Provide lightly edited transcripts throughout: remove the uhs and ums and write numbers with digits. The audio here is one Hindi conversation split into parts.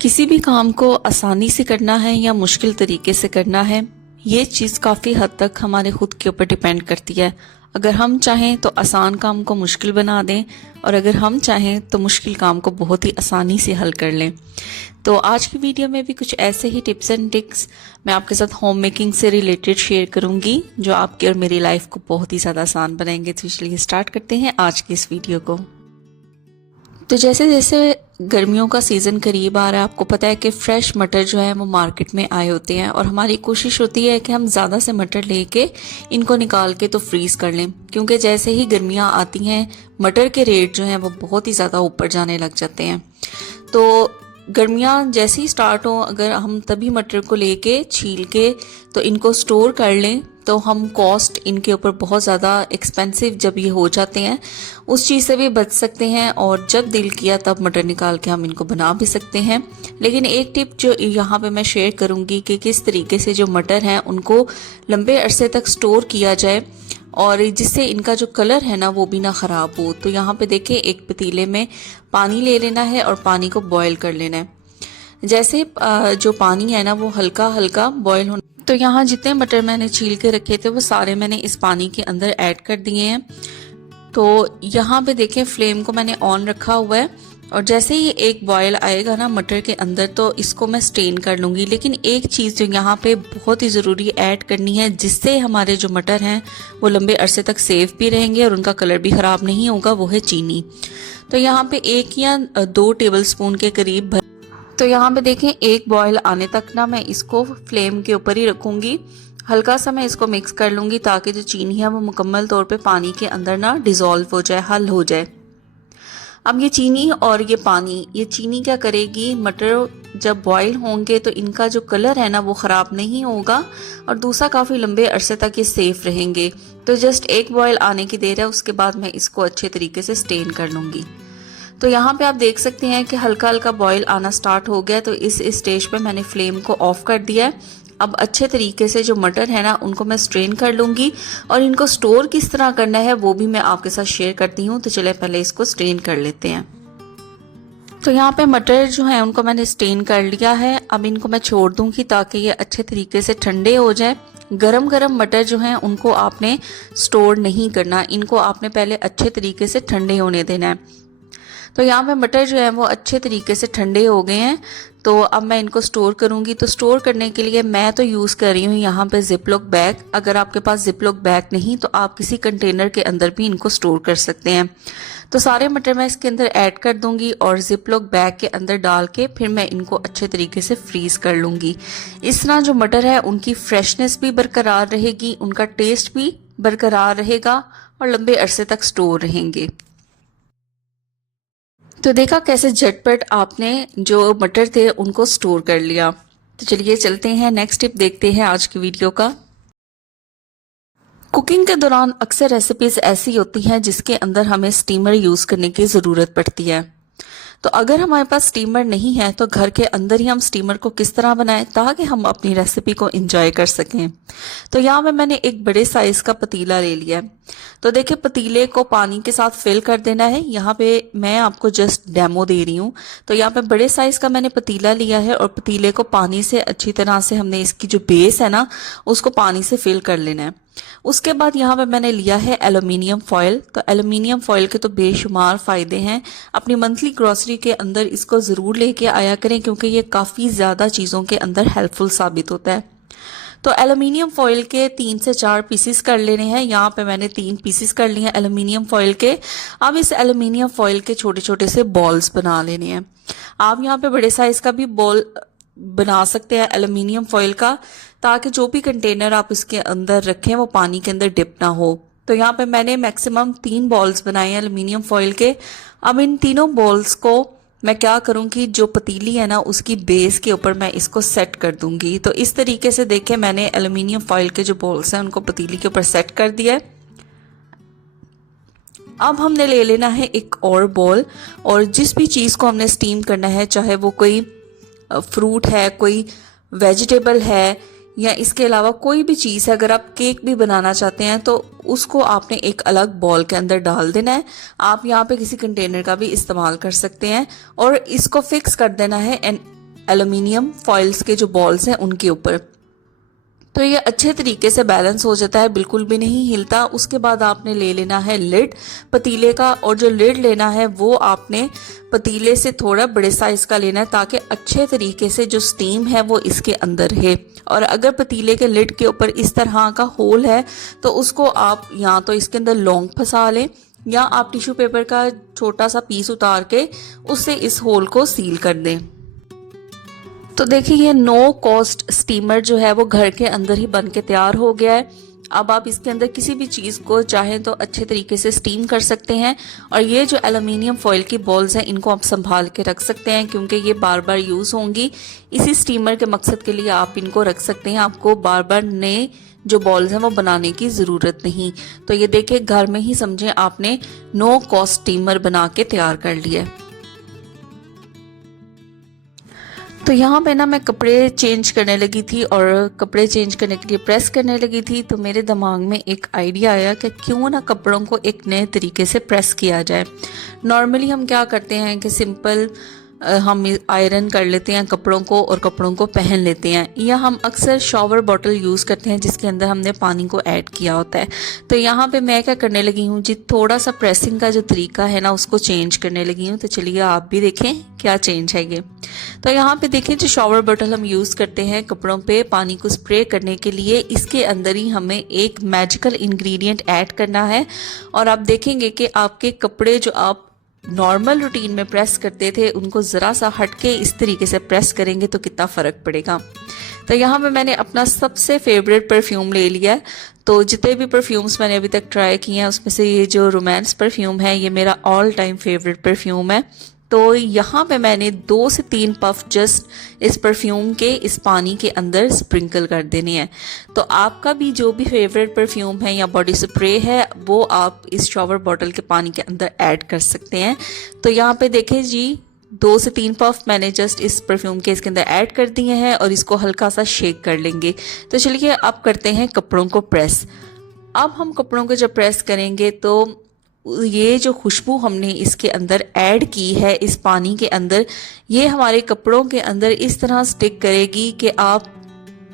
किसी भी काम को आसानी से करना है या मुश्किल तरीके से करना है, ये चीज़ काफ़ी हद तक हमारे खुद के ऊपर डिपेंड करती है। अगर हम चाहें तो आसान काम को मुश्किल बना दें और अगर हम चाहें तो मुश्किल काम को बहुत ही आसानी से हल कर लें। तो आज की वीडियो में भी कुछ ऐसे ही टिप्स एंड ट्रिक्स मैं आपके साथ होम मेकिंग से रिलेटेड शेयर करूंगी जो आपकी और मेरी लाइफ को बहुत ही ज़्यादा आसान बनाएंगे। तो चलिए स्टार्ट करते हैं आज की इस वीडियो को। तो जैसे जैसे गर्मियों का सीज़न करीब आ रहा है, आपको पता है कि फ्रेश मटर जो है वो मार्केट में आए होते हैं और हमारी कोशिश होती है कि हम ज़्यादा से मटर लेके इनको निकाल के तो फ्रीज़ कर लें, क्योंकि जैसे ही गर्मियाँ आती हैं मटर के रेट जो हैं वो बहुत ही ज़्यादा ऊपर जाने लग जाते हैं। तो गर्मियाँ जैसे ही स्टार्ट हो, अगर हम तभी मटर को लेके छील के तो इनको स्टोर कर लें तो हम कॉस्ट इनके ऊपर बहुत ज़्यादा एक्सपेंसिव जब ये हो जाते हैं उस चीज़ से भी बच सकते हैं और जब दिल किया तब मटर निकाल के हम इनको बना भी सकते हैं। लेकिन एक टिप जो यहाँ पे मैं शेयर करूँगी कि किस तरीके से जो मटर हैं उनको लंबे अरसे तक स्टोर किया जाए और जिससे इनका जो कलर है ना वो भी ना ख़राब हो। तो यहाँ पे देखिए, एक पतीले में पानी ले लेना है और पानी को बॉयल कर लेना है। जैसे जो पानी है ना वो हल्का हल्का बॉयल होना, तो यहाँ जितने मटर मैंने छील के रखे थे वो सारे मैंने इस पानी के अंदर ऐड कर दिए हैं। तो यहाँ पे देखें, फ्लेम को मैंने ऑन रखा हुआ है और जैसे ही एक बॉयल आएगा ना मटर के अंदर तो इसको मैं स्टेन कर लूँगी। लेकिन एक चीज़ जो यहाँ पे बहुत ही ज़रूरी ऐड करनी है जिससे हमारे जो मटर हैं वो लंबे अरसे तक सेफ भी रहेंगे और उनका कलर भी ख़राब नहीं होगा, वो है चीनी। तो यहाँ पे 1 या 2 टेबलस्पून के करीब तो यहाँ पे देखें, एक बॉयल आने तक ना मैं इसको फ्लेम के ऊपर ही रखूँगी। हल्का सा मैं इसको मिक्स कर लूँगी ताकि जो चीनी है वो मुकम्मल तौर पे पानी के अंदर ना डिज़ोल्व हो जाए, हल हो जाए। अब ये चीनी और ये पानी, ये चीनी क्या करेगी, मटर जब बॉयल होंगे तो इनका जो कलर है ना वो ख़राब नहीं होगा और दूसरा काफ़ी लंबे अरसे तक ये सेफ रहेंगे। तो जस्ट एक बॉयल आने की देर है, उसके बाद मैं इसको अच्छे तरीके से स्टेन कर लूँगी। तो यहाँ पे आप देख सकते हैं कि हल्का हल्का बॉईल आना स्टार्ट हो गया। तो इस स्टेज पे मैंने फ्लेम को ऑफ कर दिया है। अब अच्छे तरीके से जो मटर है ना उनको मैं स्ट्रेन कर लूँगी और इनको स्टोर किस तरह करना है वो भी मैं आपके साथ शेयर करती हूँ। तो चलिए पहले इसको स्ट्रेन कर लेते हैं। तो यहाँ पे मटर जो है उनको मैंने स्टेन कर लिया है। अब इनको मैं छोड़ दूँगी ताकि ये अच्छे तरीके से ठंडे हो जाए। गरम गरम मटर जो हैं उनको आपने स्टोर नहीं करना, इनको आपने पहले अच्छे तरीके से ठंडे होने देना है। तो यहाँ पे मटर जो है वो अच्छे तरीके से ठंडे हो गए हैं। तो अब मैं इनको स्टोर करूँगी। तो स्टोर करने के लिए मैं तो यूज़ कर रही हूँ यहाँ पे जिपलॉक बैग। अगर आपके पास जिपलॉक बैग नहीं तो आप किसी कंटेनर के अंदर भी इनको स्टोर कर सकते हैं। तो सारे मटर मैं इसके अंदर ऐड कर दूंगी और जिपलॉक बैग के अंदर डाल के फिर मैं इनको अच्छे तरीके से फ्रीज कर लूँगी। इस तरह जो मटर है उनकी फ्रेशनेस भी बरकरार रहेगी, उनका टेस्ट भी बरकरार रहेगा और लंबे अरसे तक स्टोर रहेंगे। तो देखा कैसे झटपट आपने जो मटर थे उनको स्टोर कर लिया। तो चलिए चलते हैं, नेक्स्ट टिप देखते हैं आज की वीडियो का। कुकिंग के दौरान अक्सर रेसिपीज ऐसी होती हैं जिसके अंदर हमें स्टीमर यूज करने की ज़रूरत पड़ती है। तो अगर हमारे पास स्टीमर नहीं है तो घर के अंदर ही हम स्टीमर को किस तरह बनाएं ताकि हम अपनी रेसिपी को एंजॉय कर सकें। तो यहाँ पे मैंने एक बड़े साइज का पतीला ले लिया है। तो देखिए, पतीले को पानी के साथ फिल कर देना है। यहाँ पे मैं आपको जस्ट डेमो दे रही हूँ। तो यहाँ पे बड़े साइज का मैंने पतीला लिया है और पतीले को पानी से अच्छी तरह से हमने इसकी जो बेस है ना उसको पानी से फिल कर लेना है। उसके बाद यहाँ पे मैंने लिया है एल्युमिनियम फॉयल। तो एल्युमिनियम फॉयल के तो बेशुमार फायदे हैं। अपनी मंथली ग्रोसरी के अंदर इसको ज़रूर लेके आया करें क्योंकि ये काफ़ी ज़्यादा चीज़ों के अंदर हेल्पफुल साबित होता है। तो एल्युमिनियम फॉयल के 3 से 4 पीसेस कर लेने हैं। यहाँ पे मैंने 3 पीसेस कर लिए हैं एल्युमिनियम फॉयल के। अब इस एल्युमिनियम फॉयल के छोटे छोटे से बॉल्स बना लेने हैं। आप यहाँ पे बड़े साइज का भी बॉल बना सकते हैं एल्युमिनियम फॉयल का, ताकि जो भी कंटेनर आप इसके अंदर रखें वो पानी के अंदर डिप ना हो। तो यहाँ पे मैंने मैक्सिमम 3 बॉल्स बनाए हैं एल्युमिनियम फॉयल के। अब इन तीनों बॉल्स को मैं क्या करूँगी, जो पतीली है ना उसकी बेस के ऊपर मैं इसको सेट कर दूंगी। तो इस तरीके से देखें, मैंने एल्युमिनियम फॉयल के जो बॉल्स हैं उनको पतीली के ऊपर सेट कर दिया है। अब हमने ले लेना है एक और बॉल और जिस भी चीज़ को हमने स्टीम करना है, चाहे वो कोई फ्रूट है, कोई वेजिटेबल है या इसके अलावा कोई भी चीज़ है, अगर आप केक भी बनाना चाहते हैं तो उसको आपने एक अलग बॉल के अंदर डाल देना है। आप यहाँ पे किसी कंटेनर का भी इस्तेमाल कर सकते हैं और इसको फिक्स कर देना है एल्युमिनियम फॉइल्स के जो बॉल्स हैं उनके ऊपर। तो ये अच्छे तरीके से बैलेंस हो जाता है, बिल्कुल भी नहीं हिलता। उसके बाद आपने ले लेना है लिड पतीले का, और जो लिड लेना है वो आपने पतीले से थोड़ा बड़े साइज का लेना है ताकि अच्छे तरीके से जो स्टीम है वो इसके अंदर रहे। और अगर पतीले के लिड के ऊपर इस तरह का होल है तो उसको आप या तो इसके अंदर लौंग फंसा लें या आप टिश्यू पेपर का छोटा सा पीस उतार के उससे इस होल को सील कर दें। तो देखिए ये नो कॉस्ट स्टीमर जो है वो घर के अंदर ही बन के तैयार हो गया है। अब आप इसके अंदर किसी भी चीज़ को चाहें तो अच्छे तरीके से स्टीम कर सकते हैं। और ये जो एल्युमिनियम फॉइल की बॉल्स हैं इनको आप संभाल के रख सकते हैं क्योंकि ये बार बार यूज़ होंगी। इसी स्टीमर के मकसद के लिए आप इनको रख सकते हैं, आपको बार बार नए जो बॉल्स हैं वो बनाने की ज़रूरत नहीं। तो ये देखिए घर में ही समझें आपने नो कॉस्ट स्टीमर बना के तैयार कर लिया है। तो यहाँ पे ना मैं कपड़े चेंज करने लगी थी और कपड़े चेंज करने के लिए प्रेस करने लगी थी, तो मेरे दिमाग में एक आइडिया आया कि क्यों ना कपड़ों को एक नए तरीके से प्रेस किया जाए। नॉर्मली हम क्या करते हैं कि सिंपल हम आयरन कर लेते हैं कपड़ों को और कपड़ों को पहन लेते हैं, या हम अक्सर शॉवर बॉटल यूज़ करते हैं जिसके अंदर हमने पानी को ऐड किया होता है। तो यहाँ पे मैं क्या करने लगी हूँ जी, थोड़ा सा प्रेसिंग का जो तरीका है ना उसको चेंज करने लगी हूँ। तो चलिए आप भी देखें क्या चेंज है ये। तो यहाँ पे देखें जो शॉवर बॉटल हम यूज़ करते हैं कपड़ों पे पानी को स्प्रे करने के लिए, इसके अंदर ही हमें एक मैजिकल इंग्रेडिएंट ऐड करना है। और आप देखेंगे कि आपके कपड़े जो आप नॉर्मल रूटीन में प्रेस करते थे उनको ज़रा सा हटके इस तरीके से प्रेस करेंगे तो कितना फ़र्क पड़ेगा। तो यहाँ पे मैंने अपना सबसे फेवरेट परफ्यूम ले लिया है। तो जितने भी परफ्यूम्स मैंने अभी तक ट्राई किए हैं उसमें से ये जो रोमांस परफ्यूम है ये मेरा ऑल टाइम फेवरेट परफ्यूम है। तो यहाँ पे मैंने 2 से 3 पफ जस्ट इस परफ्यूम के इस पानी के अंदर स्प्रिंकल कर देने हैं। तो आपका भी जो भी फेवरेट परफ्यूम है या बॉडी स्प्रे है वो आप इस शॉवर बॉटल के पानी के अंदर ऐड कर सकते हैं। तो यहाँ पे देखें जी 2 से 3 पफ मैंने जस्ट इस परफ्यूम के इसके अंदर ऐड कर दिए हैं और इसको हल्का सा शेक कर लेंगे। तो चलिए अब करते हैं कपड़ों को प्रेस। अब हम कपड़ों को जब प्रेस करेंगे तो ये जो खुशबू हमने इसके अंदर ऐड की है इस पानी के अंदर, ये हमारे कपड़ों के अंदर इस तरह स्टिक करेगी कि आप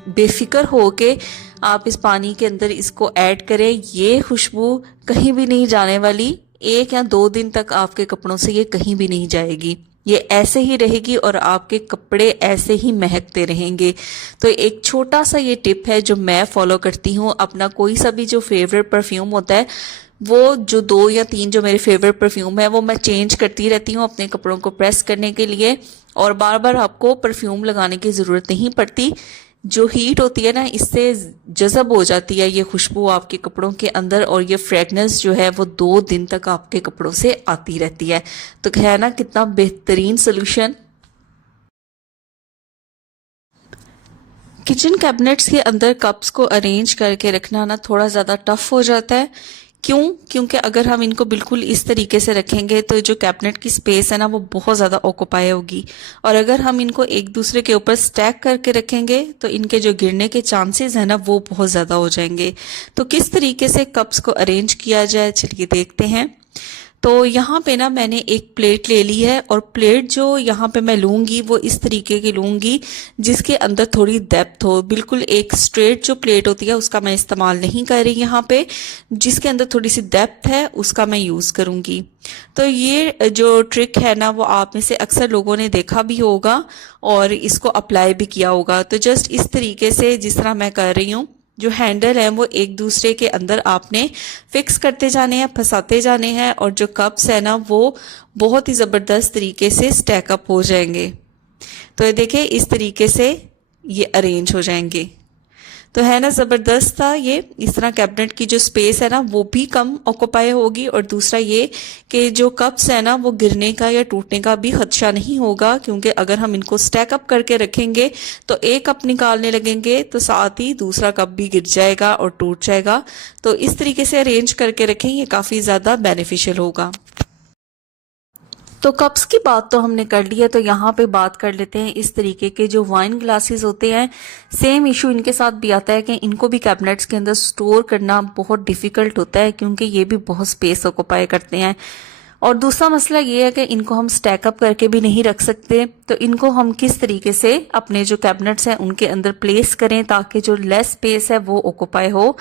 बेफिक्र हो के आप इस पानी के अंदर इसको ऐड करें। ये खुशबू कहीं भी नहीं जाने वाली, 1 या 2 दिन तक आपके कपड़ों से ये कहीं भी नहीं जाएगी, ये ऐसे ही रहेगी और आपके कपड़े ऐसे ही महकते रहेंगे। तो एक छोटा सा ये टिप है जो मैं फॉलो करती हूँ। अपना कोई सा भी जो फेवरेट परफ्यूम होता है वो जो 2 या 3 जो मेरे फेवरेट परफ्यूम है वो मैं चेंज करती रहती हूँ अपने कपड़ों को प्रेस करने के लिए। और बार बार आपको परफ्यूम लगाने की ज़रूरत नहीं पड़ती, जो हीट होती है ना इससे जज़ब हो जाती है ये खुशबू आपके कपड़ों के अंदर, और ये फ्रेगनेंस जो है वो 2 दिन तक आपके कपड़ों से आती रहती है। तो है ना कितना बेहतरीन सोल्यूशन। किचन कैबिनेट्स के अंदर कप्स को अरेंज करके रखना ना थोड़ा ज़्यादा टफ हो जाता है। क्यों? क्योंकि अगर हम इनको बिल्कुल इस तरीके से रखेंगे तो जो कैबिनेट की स्पेस है ना वो बहुत ज़्यादा ऑक्यूपाई होगी, और अगर हम इनको एक दूसरे के ऊपर स्टैक करके रखेंगे तो इनके जो गिरने के चांसेस है ना वो बहुत ज़्यादा हो जाएंगे। तो किस तरीके से कप्स को अरेंज किया जाए चलिए देखते हैं। तो यहाँ पे ना मैंने एक प्लेट ले ली है, और प्लेट जो यहाँ पे मैं लूँगी वो इस तरीके की लूँगी जिसके अंदर थोड़ी डेप्थ हो। बिल्कुल एक स्ट्रेट जो प्लेट होती है उसका मैं इस्तेमाल नहीं कर रही यहाँ पे, जिसके अंदर थोड़ी सी डेप्थ है उसका मैं यूज़ करूँगी। तो ये जो ट्रिक है ना वो आप में से अक्सर लोगों ने देखा भी होगा और इसको अप्लाई भी किया होगा। तो जस्ट इस तरीके से जिस तरह मैं कर रही हूँ, जो हैंडल है वो एक दूसरे के अंदर आपने फिक्स करते जाने हैं, फंसाते जाने हैं, और जो कप्स है ना वो बहुत ही ज़बरदस्त तरीके से स्टैकअप हो जाएंगे। तो ये देखिए इस तरीके से ये अरेंज हो जाएंगे। तो है ना ज़बरदस्त था ये। इस तरह कैबिनेट की जो स्पेस है ना वो भी कम ऑक्यूपाई होगी, और दूसरा ये कि जो कप्स है ना वो गिरने का या टूटने का भी खदशा नहीं होगा, क्योंकि अगर हम इनको स्टैकअप करके रखेंगे तो एक कप निकालने लगेंगे तो साथ ही दूसरा कप भी गिर जाएगा और टूट जाएगा। तो इस तरीके से अरेंज करके रखें, ये काफ़ी ज़्यादा बेनिफिशियल होगा। तो कप्स की बात तो हमने कर ली है, तो यहाँ पे बात कर लेते हैं इस तरीके के जो वाइन ग्लासेस होते हैं। सेम इशू इनके साथ भी आता है कि इनको भी कैबिनेट्स के अंदर स्टोर करना बहुत डिफ़िकल्ट होता है, क्योंकि ये भी बहुत स्पेस ऑक्यूपाई करते हैं। और दूसरा मसला ये है कि इनको हम स्टैक अप करके भी नहीं रख सकते, तो इनको हम किस तरीके से अपने जो कैबिनेट्स हैं उनके अंदर प्लेस करें ताकि जो लेस स्पेस है वो ऑक्यूपाई हो।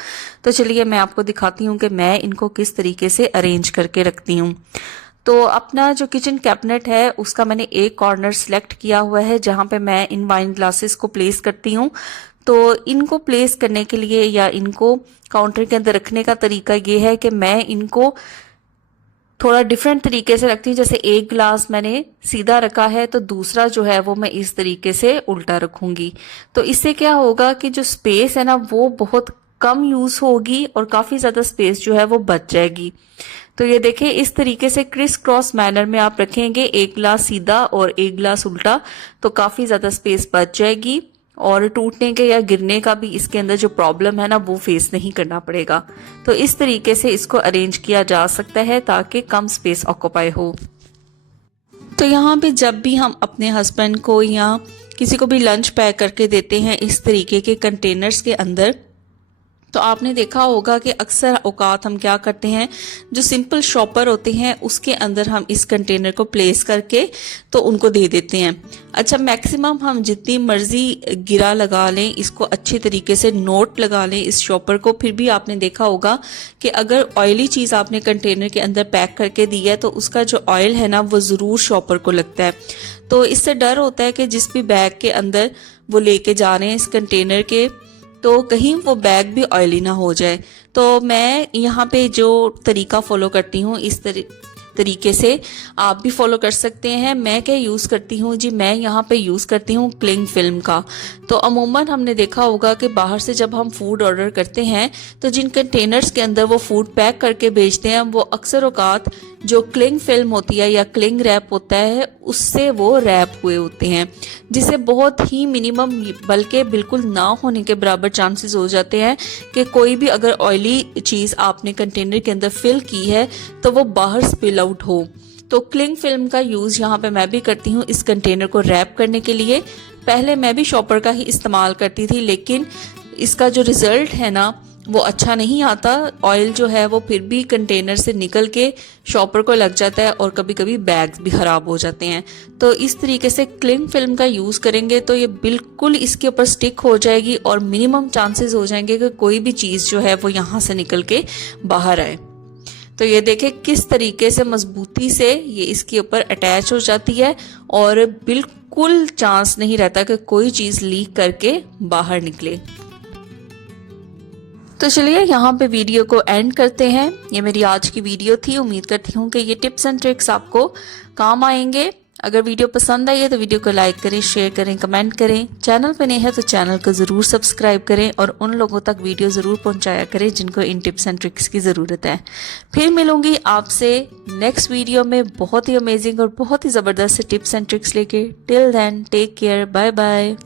तो चलिए मैं आपको दिखाती हूँ कि मैं इनको किस तरीके से अरेंज करके रखती हूँ। तो अपना जो किचन कैबिनेट है उसका मैंने एक कॉर्नर सिलेक्ट किया हुआ है जहां पे मैं इन वाइन ग्लासेस को प्लेस करती हूँ। तो इनको प्लेस करने के लिए या इनको काउंटर के अंदर रखने का तरीका ये है कि मैं इनको थोड़ा डिफरेंट तरीके से रखती हूँ। जैसे एक ग्लास मैंने सीधा रखा है तो दूसरा जो है वो मैं इस तरीके से उल्टा रखूंगी। तो इससे क्या होगा कि जो स्पेस है ना वो बहुत कम यूज होगी और काफी ज्यादा स्पेस जो है वो बच जाएगी। तो ये देखें, इस तरीके से क्रिस क्रॉस मैनर में आप रखेंगे, एक ग्लास सीधा और एक ग्लास उल्टा, तो काफी ज्यादा स्पेस बच जाएगी और टूटने के या गिरने का भी इसके अंदर जो प्रॉब्लम है ना वो फेस नहीं करना पड़ेगा। तो इस तरीके से इसको अरेंज किया जा सकता है ताकि कम स्पेस ऑक्यूपाई हो। तो यहाँ पे जब भी हम अपने हस्बैंड को या किसी को भी लंच पैक करके देते हैं इस तरीके के कंटेनर्स के अंदर, तो आपने देखा होगा कि अक्सर औकात हम क्या करते हैं, जो सिंपल शॉपर होते हैं उसके अंदर हम इस कंटेनर को प्लेस करके तो उनको दे देते हैं। अच्छा, मैक्सिमम हम जितनी मर्जी गिरा लगा लें, इसको अच्छे तरीके से नोट लगा लें इस शॉपर को, फिर भी आपने देखा होगा कि अगर ऑयली चीज़ आपने कंटेनर के अंदर पैक करके दी है तो उसका जो ऑयल है ना वो ज़रूर शॉपर को लगता है। तो इससे डर होता है कि जिस भी बैग के अंदर वो लेके जा रहे हैं इस कंटेनर के, तो कहीं वो बैग भी ऑयली ना हो जाए। तो मैं यहाँ पे जो तरीका फॉलो करती हूँ इस तरीके से आप भी फॉलो कर सकते हैं। मैं क्या यूज़ करती हूँ जी, मैं यहाँ पे यूज़ करती हूँ क्लिंग फिल्म का। तो अमूमन हमने देखा होगा कि बाहर से जब हम फूड ऑर्डर करते हैं तो जिन कंटेनर्स के अंदर वो फूड पैक करके भेजते हैं वो अक्सर औकात जो क्लिंग फिल्म होती है या क्लिंग रैप होता है उससे वो रैप हुए होते हैं, जिससे बहुत ही मिनिमम बल्कि बिल्कुल ना होने के बराबर चांसेस हो जाते हैं कि कोई भी अगर ऑयली चीज़ आपने कंटेनर के अंदर फिल की है तो वो बाहर स्पिल आउट हो। तो क्लिंग फिल्म का यूज़ यहाँ पे मैं भी करती हूँ इस कंटेनर को रैप करने के लिए। पहले मैं भी शॉपर का ही इस्तेमाल करती थी, लेकिन इसका जो रिजल्ट है ना वो अच्छा नहीं आता। ऑयल जो है वो फिर भी कंटेनर से निकल के शॉपर को लग जाता है और कभी कभी बैग्स भी खराब हो जाते हैं। तो इस तरीके से क्लिंग फिल्म का यूज़ करेंगे तो ये बिल्कुल इसके ऊपर स्टिक हो जाएगी और मिनिमम चांसेस हो जाएंगे कि कोई भी चीज़ जो है वो यहाँ से निकल के बाहर आए। तो ये देखें किस तरीके से मजबूती से ये इसके ऊपर अटैच हो जाती है और बिल्कुल चांस नहीं रहता कि कोई चीज़ लीक करके बाहर निकले। तो चलिए यहाँ पे वीडियो को एंड करते हैं। ये मेरी आज की वीडियो थी। उम्मीद करती हूँ कि ये टिप्स एंड ट्रिक्स आपको काम आएंगे। अगर वीडियो पसंद आई है तो वीडियो को लाइक करें, शेयर करें, कमेंट करें। चैनल पे नए हैं तो चैनल को ज़रूर सब्सक्राइब करें और उन लोगों तक वीडियो ज़रूर पहुंचाया करें जिनको इन टिप्स एंड ट्रिक्स की ज़रूरत है। फिर मिलूंगी आपसे नेक्स्ट वीडियो में बहुत ही अमेजिंग और बहुत ही ज़बरदस्त टिप्स एंड ट्रिक्स लेके। Till then take care, bye bye.